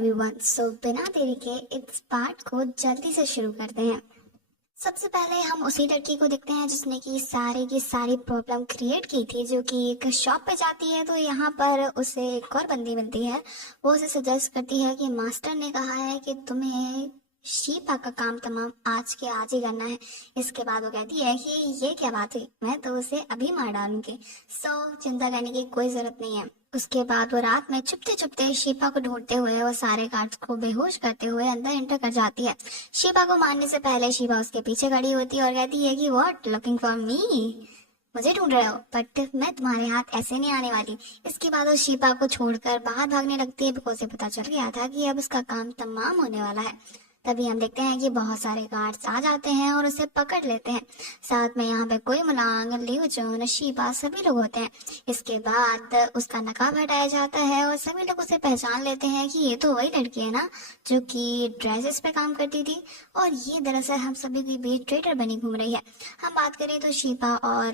Everyone, सो बिना देरी के इस पार्ट को जल्दी से शुरू करते हैं। सबसे पहले हम उसी लड़की को देखते हैं जिसने की सारी प्रॉब्लम क्रिएट की थी, जो कि एक शॉप पे जाती है। तो यहाँ पर उसे एक और बंदी मिलती है। वो उसे सजेस्ट करती है कि मास्टर ने कहा है कि तुम्हें शीपा का काम तमाम आज के आज ही करना है। इसके बाद वो कहती है कि ये क्या बात हुई, मैं तो उसे अभी मार डालूंगी। सो चिंता करने की कोई जरूरत नहीं है। उसके बाद वो रात में चुपते चुपते शीपा को ढूंढते हुए वो सारे गार्ड्स को बेहोश करते हुए अंदर एंटर कर जाती है। शीपा को मारने से पहले शीपा उसके पीछे खड़ी होती है और कहती है कि व्हाट लुकिंग फॉर मी, मुझे ढूंढ रहे हो, बट मैं तुम्हारे हाथ ऐसे नहीं आने वाली। इसके बाद वो शीपा को छोड़कर बाहर भागने लगती है, बिकॉज उसे पता चल गया था कि अब उसका काम तमाम होने वाला है। तभी हम देखते हैं कि बहुत सारे गार्ड्स आ जाते हैं और उसे पकड़ लेते हैं। साथ में यहाँ पे कोई मलांग, लियो जोन, शीबा सभी लोग होते हैं। इसके बाद उसका नकाब हटाया जाता है और सभी लोग उसे पहचान लेते हैं कि ये तो वही लड़की है ना जो कि ड्रेसेस पे काम करती थी, और ये दरअसल हम सभी के बीच ट्रेडर बनी घूम रही है। हम बात करें तो शीबा और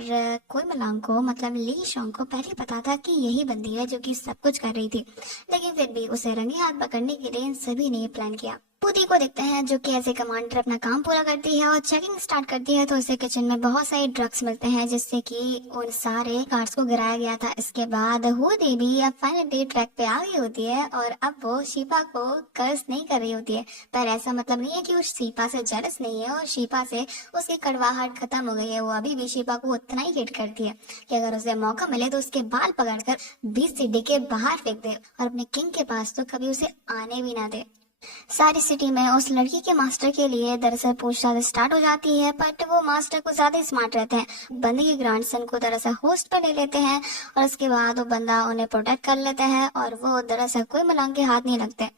कोई मलांग को, मतलब ली शोंग को पहले पता था कि यही बंदी है जो कि सब कुछ कर रही थी, लेकिन फिर भी उसे रंगे हाथ पकड़ने के लिए इन सभी ने प्लान किया। पूती को देखते हैं जो कि एज ए कमांडर अपना काम पूरा करती है और चेकिंग स्टार्ट करती है। तो उसे किचन में बहुत सारे ड्रग्स मिलते हैं जिससे कि उन सारे गार्ड्स को गिराया गया था। इसके बाद वो देवी अब फाइनली ट्रैक पे आ गई होती है और अब वो शीपा को कर्ज नहीं कर रही होती है। पर ऐसा मतलब नहीं है कि वो शीपा से जेलस नहीं है और शीपा से उसकी कड़वाहट खत्म हो गई है। वो अभी भी शीपा को उतना ही हेट करती है कि अगर उसे मौका मिले तो उसके बाल पकड़कर 20 सीढ़ी के बाहर फेंक दे और अपने किंग के पास तो कभी उसे आने भी ना दे। सारी सिटी में उस लड़की के मास्टर के लिए दरअसल पूछताछ स्टार्ट हो जाती है, बट वो मास्टर को ज्यादा स्मार्ट रहते हैं। बंदे के ग्रैंडसन को दरअसल होस्ट पर ले लेते हैं और उसके बाद वो बंदा उन्हें प्रोटेक्ट कर लेता है और वो दरअसल कोई मलांग के हाथ नहीं लगते।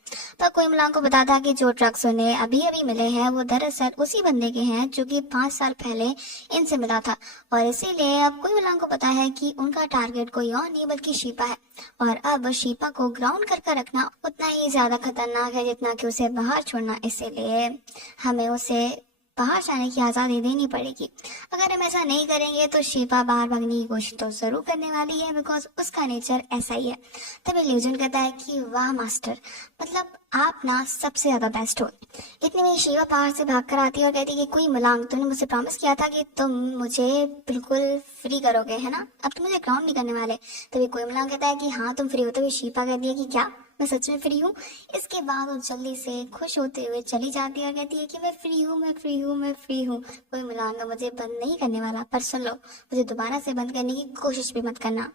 पर कोई मलांग को बताता है कि जो ड्रग्स उन्हें अभी अभी मिले हैं वो दरअसल उसी बंदे के हैं जो कि 5 साल पहले इनसे मिला था, और इसीलिए अब कोई मलांग को पता है कि उनका टारगेट कोई और नहीं बल्कि शीपा है। और अब शीपा को ग्राउंड करके रखना उतना ही ज्यादा खतरनाक है जितना कि उसे बाहर छोड़ना, इसीलिए हमें उसे बाहर जाने की आज़ादी देनी पड़ेगी। अगर हम ऐसा नहीं करेंगे तो शीपा बाहर भागने की कोशिश तो जरूर करने वाली है, बिकॉज उसका नेचर ऐसा ही है। तभी ल्यूजन कहता है कि वाह मास्टर, मतलब आप ना सबसे ज्यादा बेस्ट हो। इतने में शीवा बाहर से भाग कर आती है और कहती है कि कोई मलांग, तुमने मुझसे प्रॉमिस किया था कि तुम मुझे बिल्कुल फ्री करोगे, है ना? अब तुम मुझे ग्राउंड नहीं करने वाले। तभी कोई मलांग कहता है कि हाँ तुम फ्री हो। तभी शीपा कहती है कि क्या मैं सच में फ्री हूँ? इसके बाद वो जल्दी से खुश होते हुए चली जाती है और कहती है कि मैं फ्री हूँ, मैं फ्री हूँ, मैं फ्री हूँ। कोई मलांग मुझे बंद नहीं करने वाला, पर सुन लो, मुझे दोबारा से बंद करने की कोशिश भी मत करना।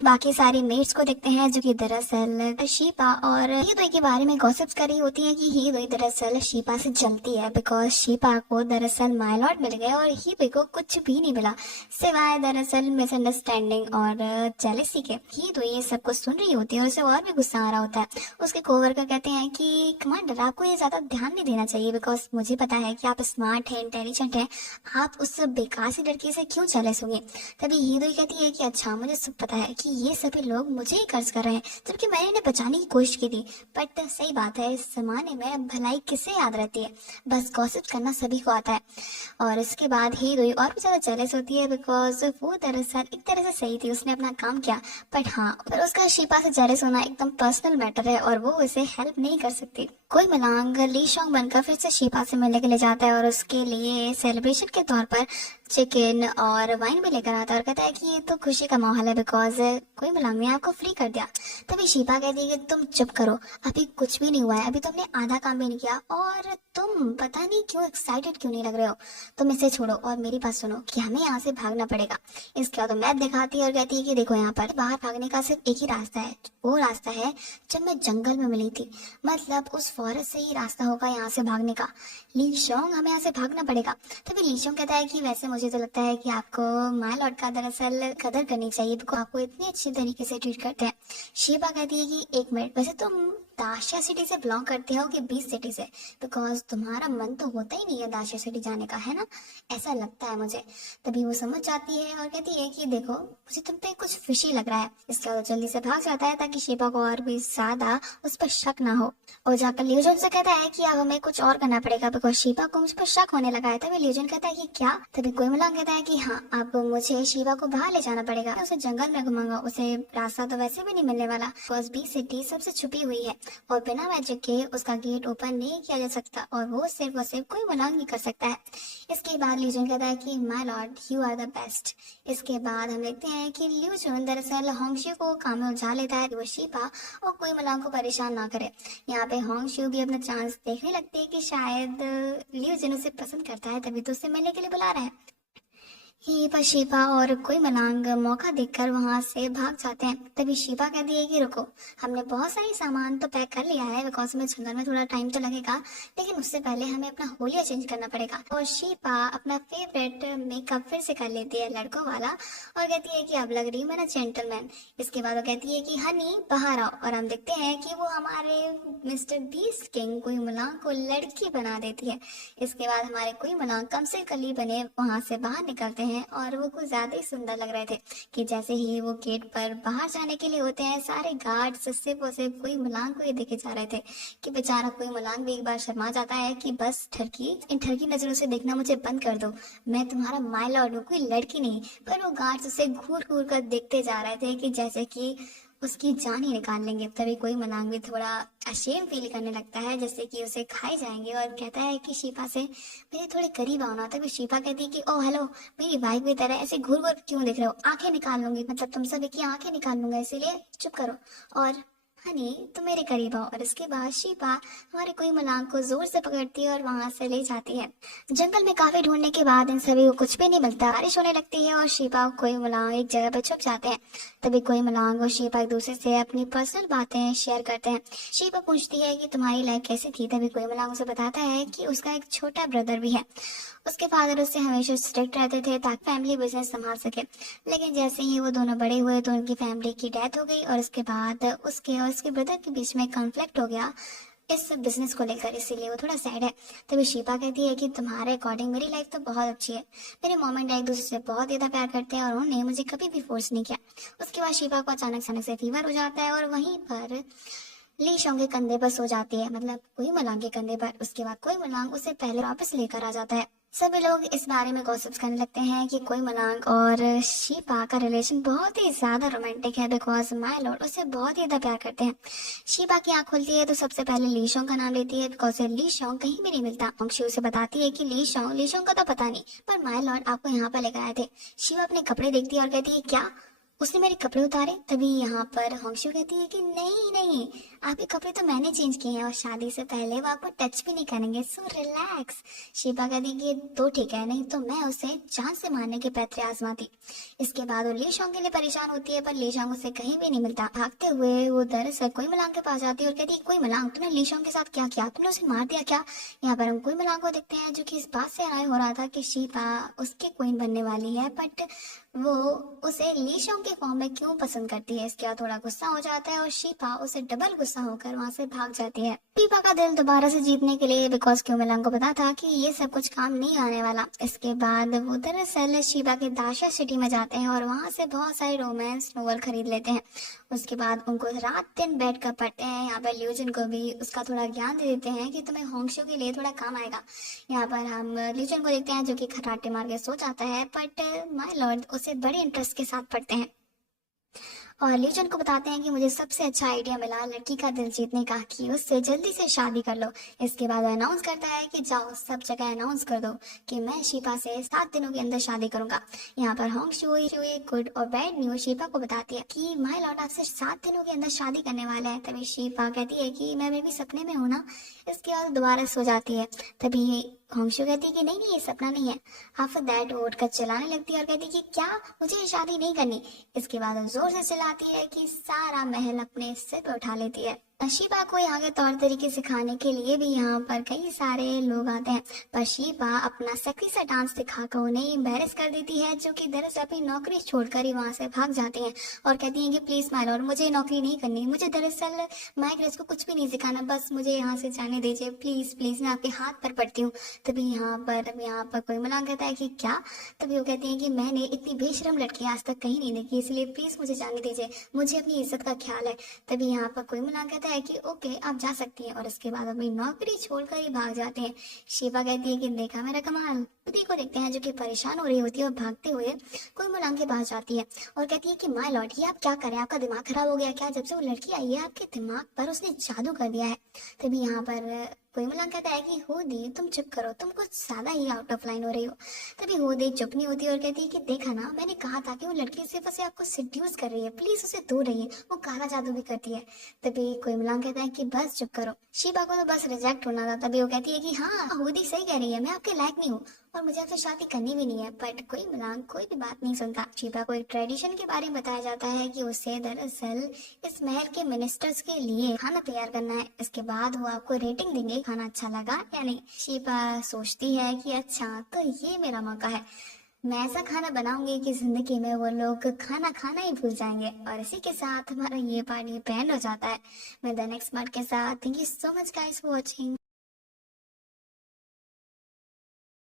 बाकी सारी मेट्स को देखते हैं जो कि दरअसल शीपा और ही दोई के बारे में गॉसिप्स कर रही होती है कि ही दोई दरअसल शीपा से जलती है, बिकॉज शीपा को दरअसल माइलॉर्ड मिल गए और ही दोई को कुछ भी नहीं मिला सिवाय दरअसल मिसअंडरस्टैंडिंग और जेलेसी के। ही दोई ये सब कुछ सुन रही होती है और उसे और भी गुस्सा आ रहा होता है। उसके कोवर्कर कहते हैं कि कमांडर आपको ये ज्यादा ध्यान नहीं देना चाहिए, बिकॉज मुझे पता है कि आप स्मार्ट है, इंटेलिजेंट है, आप उस बेकार सी लड़की से क्यों जेलस होंगे। तभी ही दोई कहती है कि अच्छा मुझे सब पता है कि ये सभी लोग मुझे ही कर्ज कर रहे हैं, जबकि मैंने इन्हें बचाने की कोशिश की थी। बट सही बात है, इस जमाने में भलाई किसे याद रहती है, बस गॉसिप करना सभी को आता है। और इसके बाद ही दोई और भी ज्यादा जेलस होती है, बिकॉज वो दरअसल एक तरह से सही थी, उसने अपना काम किया। बट हाँ, पर उसका शीपा से जेलस होना एकदम पर्सनल मैटर है और वो उसे हेल्प नहीं कर सकती। कोई मलांग ली शोंग बनकर फिर से शीपा से मिलने के लिए जाता है और उसके लिए सेलिब्रेशन के तौर पर चिकन और वाइन भी लेकर आता है और कहता है कि ये तो खुशी का माहौल है, बिकॉज कोई मलांग ने आपको फ्री कर दिया। तभी शीपा कहती है कि तुम चुप करो, अभी कुछ भी नहीं हुआ है, अभी तुमने आधा काम भी नहीं किया और तुम पता नहीं क्यों एक्साइटेड क्यों नहीं लग रहे हो। तुम इसे छोड़ो और मेरी बात सुनो कि हमें यहाँ से भागना पड़ेगा। इसके बाद मैप दिखाती है और कहती है कि देखो यहाँ पर बाहर भागने का सिर्फ एक ही रास्ता है, वो रास्ता है जब मैं जंगल में मिली थी, मतलब उस फॉरेस्ट से ही रास्ता होगा यहाँ से भागने का। ली शोंग, हमें यहाँ से भागना पड़ेगा। तभी ली शोंग कहता है कि वैसे मुझे तो लगता है कि आपको माय लॉर्ड का दरअसल कदर करनी चाहिए, बिकॉज आपको इतनी अच्छी तरीके से ट्रीट करते हैं। शीबा कहती है कि एक मिनट, वैसे तुम दाशिया सिटी से बिलोंग करते हो कि 20 सिटी से, बिकॉज तुम्हारा मन तो होता ही नहीं है दाशिया सिटी जाने का, है ना? ऐसा लगता है मुझे। तभी वो समझ जाती है और कहती है कि देखो मुझे तुम पे कुछ फिशी लग रहा है। इसके बाद जल्दी से भाग जाता है ताकि शीबा को और भी ज्यादा उस पर शक ना हो। और जाकर लियोजन से कहता है कि अब हमें कुछ और करना पड़ेगा, बिकॉज शीबा को मुझ पर शक होने लगा है। तभी लियोजन कहता है कि क्या? तभी कोई मलांग कहता है कि हाँ, अब मुझे शीबा को बाहर ले जाना पड़ेगा, उसे जंगल में घुमाऊंगा, उसे रास्ता तो वैसे भी नहीं मिलने वाला, बिकॉज बी सिटी सबसे छुपी हुई है और बिना मैजिक के उसका गेट ओपन नहीं किया जा सकता और वो सिर्फ कोई मलांग ही कर सकता है। इसके बाद ल्यूजन कहता है कि my lord you are the best. इसके बाद हम देखते हैं कि ल्यूजन दरअसल होंगशू को काम में उलझा लेता है कि वो शीपा और कोई मलांग को परेशान ना करे। यहाँ पे होंगशू भी अपना चांस देखने लगती है कि शायद ल्यूजन उसे पसंद करता है, तभी तो उसे मिलने के लिए बुला रहा है। ही पर शीपा और कोई मलांग मौका देखकर वहां से भाग जाते हैं। तभी शीपा कहती है कि रुको, हमने बहुत सारी सामान तो पैक कर लिया है, बिकॉज हमें जंगल में थोड़ा टाइम तो लगेगा, लेकिन उससे पहले हमें अपना होलिया चेंज करना पड़ेगा। और शीपा अपना फेवरेट मेकअप फिर से कर लेती है, लड़कों वाला, और कहती है कि अब लग रही हूँ मैं ना जेंटलमैन। इसके बाद वो कहती है कि हनी बाहर आओ, और हम देखते हैं कि वो हमारे मिस्टर बीस्ट किंग कोई मलांग को लड़की बना देती है। इसके बाद हमारे कोई मलांग कम से कली बने वहां से बाहर निकलते हैं और वो कुछ ज्यादा ही सुंदर लग रहे थे कि जैसे ही वो गेट पर बाहर जाने के लिए होते हैं, सारे गार्ड सिर्फ और सिर्फ कोई मलांग को ये देखे जा रहे थे कि बेचारा कोई मलांग भी एक बार शर्मा जाता है कि बस ठरकी, इन ठरकी नजरों से देखना मुझे बंद कर दो, मैं तुम्हारा माय लॉर्ड हूँ, कोई लड़की नहीं। पर वो गार्ड्स उसे घूर घूर कर देखते जा रहे थे कि जैसे कि उसकी जान ही निकाल लेंगे। तभी कोई मलांग भी थोड़ा अशेम फील करने लगता है, जैसे कि उसे खाए जाएंगे, और कहता है कि शीपा से मेरे थोड़े करीब आओ ना। तभी शीपा कहती है कि ओह हेलो, मेरी वाइफ की तरह ऐसे घूर घूर क्यों देख रहे हो, आंखें निकाल लूंगी, मतलब तुम सब की आंखें निकाल लूंगा, इसीलिए चुप करो और हनी तुम मेरे करीब आओ। और इसके बाद शीपा हमारे कोई मलांग को जोर से पकड़ती है और वहां से ले जाती है। जंगल में काफी ढूंढने के बाद इन सभी को कुछ भी नहीं मिलता। बारिश होने लगती है और शीपा और कोई मलांग एक जगह पर छुप जाते हैं। तभी कोई मलांग और शीपा एक दूसरे से अपनी पर्सनल बातें शेयर करते हैं। शीपा पूछती है कि तुम्हारी लाइफ कैसी थी। तभी कोई मलांग उसे बताता है कि उसका एक छोटा ब्रदर भी है, उसके फादर उससे हमेशा स्ट्रिक्ट रहते थे ताकि फैमिली बिजनेस संभाल सके, लेकिन जैसे ही वो दोनों बड़े हुए तो उनकी फैमिली की डेथ हो गई और उसके बाद उसके और उसके ब्रदर के बीच में कॉन्फ्लिक्ट हो गया इस बिजनेस को लेकर, इसीलिए वो थोड़ा सैड है। तभी शीपा कहती है कि तुम्हारे अकॉर्डिंग मेरी लाइफ तो बहुत अच्छी है, मेरे मॉम एंड डैड एक दूसरे से बहुत ज्यादा प्यार करते हैं और उन्होंने मुझे कभी भी फोर्स नहीं किया। उसके बाद शीपा को अचानक से फीवर हो जाता है और वहीं पर ली शोंग के कंधे पर सो जाती है, मतलब कोई मलांग के कंधे पर। उसके बाद कोई मलांग उसे पहले वापस लेकर आ जाता है। सभी लोग इस बारे में गॉसिप्स करने लगते हैं कि कोई मलांग और शीपा का रिलेशन बहुत ही ज्यादा रोमांटिक है, बिकॉज माय लॉर्ड उसे बहुत ही ज्यादा प्यार करते हैं। शीपा की आंख खुलती है तो सबसे पहले ली शोंग का नाम लेती है, बिकॉज ली शोंग कहीं भी नहीं मिलता। होंगशू उसे बताती है कि ली शोंग का तो पता नहीं, पर माय लॉर्ड आपको यहाँ पर लेकर आए थे। शीपा अपने कपड़े देखती है और कहती है क्या उसने मेरे कपड़े उतारे। तभी यहाँ पर होंगशू कहती है कि नहीं नहीं, आपके कपड़े तो मैंने चेंज किए हैं और शादी से पहले वो आपको टच भी नहीं करेंगे, सो रिलैक्स। शीबा कहती है कि तो ठीक है, नहीं तो मैं उसे जान से मारने के पैतरे आजमाती। इसके बाद वो ली शोंग के लिए परेशान होती है, पर ली शोंग उसे कहीं भी नहीं मिलता। भागते हुए वो दरअसल कोई मलांग के पास जाती है और कहती है कोई मलांग तुमने ली शोंग के साथ क्या किया, तुमने उसे मार दिया क्या। यहाँ पर हम कोई मलांग को देखते हैं जो कि इस बात से अनाय हो रहा था कि शीबा उसकी क्वीन बनने वाली है, बट वो उसे ली शोंग के फॉर्म में क्यों पसंद करती है। इसके बाद थोड़ा गुस्सा हो जाता है और शीपा उसे डबल गुस्सा होकर वहां से भाग जाती है। शीपा का दिल दोबारा से जीतने के लिए, बिकॉज क्यों मिलांग को पता था कि ये सब कुछ काम नहीं आने वाला। इसके बाद वो दरअसल शीबा के दाशा सिटी में जाते हैं और वहां से बहुत सारे रोमांस नोवेल खरीद लेते हैं। उसके बाद उनको रात दिन बैठ कर पढ़ते हैं। यहाँ पर ल्यूजन को भी उसका थोड़ा ज्ञान दे देते हैं कि तुम्हें होंगशू के लिए थोड़ा काम आएगा। यहाँ पर हम ल्यूजन को देखते हैं जो कि खराटे मार के सो जाता है, बट माय लॉर्ड उसे बड़े इंटरेस्ट के साथ पढ़ते हैं और ल्यूजन को बताते हैं कि मुझे सबसे अच्छा आइडिया मिला लड़की का दिल जीतने का, कि उससे जल्दी से शादी कर लो। इसके बाद अनाउंस करता है कि जाओ सब जगह अनाउंस कर दो कि मैं शीपा से 7 दिनों के अंदर शादी करूंगा। यहाँ पर होंगशू गुड और बैड न्यूज शीपा को बताती है कि माय लॉर्ड आपसे 7 दिनों के अंदर शादी करने वाला है। तभी शीपा कहती है कि मैं भी सपने में हूँ ना। इसके बाद दोबारा सो जाती है। तभी होंगशू कहती है कि नहीं नहीं ये सपना नहीं है। आफ्टर दैट वो उठकर चिल्लाने लगती है और कहती है कि क्या मुझे ये शादी नहीं करनी। इसके बाद जोर से चिल्लाती है कि सारा महल अपने सिर पर उठा लेती है। शीबा को यहाँ के तौर तरीके सिखाने के लिए भी यहाँ पर कई सारे लोग आते हैं, पर शीबा अपना सेक्सी सा डांस दिखाकर उन्हें एम्बैरेस कर देती है, जो कि दरअसल अपनी नौकरी छोड़कर ही वहाँ से भाग जाती हैं और कहती हैं कि प्लीज माय लॉर्ड मुझे नौकरी नहीं करनी, मुझे दरअसल माय ग्रेस को कुछ भी नहीं सिखाना, बस मुझे यहाँ से जाने दीजिए प्लीज प्लीज, मैं आपके हाथ पर पड़ती हूँ। तभी यहाँ पर कोई मलांग कहता है कि क्या। तभी वो कहती है कि मैंने इतनी बेशरम लड़की आज तक कहीं नहीं देखी, इसलिए प्लीज मुझे जाने दीजिए, मुझे अपनी इज्जत का ख्याल है। तभी यहाँ पर कोई मलांग कहता है कहता है कि ओके आप जा सकती हैं, और इसके बाद अपनी नौकरी छोड़कर ही भाग जाते हैं। शिवा कहती है कि देखा मेरा कमाल। खुदी को देखते हैं जो कि परेशान हो रही होती है और भागते हुए कोई मुलांग के पास जाती है और कहती है कि माय लॉर्ड ये आप क्या करें, आपका दिमाग खराब हो गया क्या? जब से वो लड़की आई है आपके दिमाग पर उसने जादू कर दिया है। तभी यहाँ पर कोई मुलांग कहता है कि होदी तुम चुप करो, तुम कुछ ज्यादा ही आउट ऑफ लाइन हो रही हो। तभी होदी चुप नहीं होती और कहती है कि देखा ना, मैंने कहा था कि वो लड़की सिर्फ उसे आपको सिड्यूस कर रही है, प्लीज उसे दूर रहिए, वो काला जादू भी करती है। तभी कोई मुलांग कहता है कि बस चुप करो। शिबा को तो बस रिजेक्ट होना था। तभी वो कहती है कि हाँ होदी सही कह रही है, मैं आपके लायक नहीं हूँ और मुझे आपसे शादी करनी भी नहीं है। बट कोई मुलांग कोई भी बात नहीं सुनता। शिबा को एक ट्रेडिशन के बारे में बताया जाता है कि उसे दरअसल इस महल के मिनिस्टर्स के लिए खाना तैयार करना है। इसके बाद वो आपको रेटिंग देंगे खाना अच्छा लगा या नहीं। शिबा सोचती है कि अच्छा तो ये मेरा मौका है, मैं ऐसा खाना बनाऊंगी कि जिंदगी में वो लोग खाना खाना ही भूल जाएंगे। और इसी के साथ हमारा ये पार्ट ये एंड हो जाता है। मैं द नेक्स्ट पार्ट के साथ। Thank you so much guys for watching.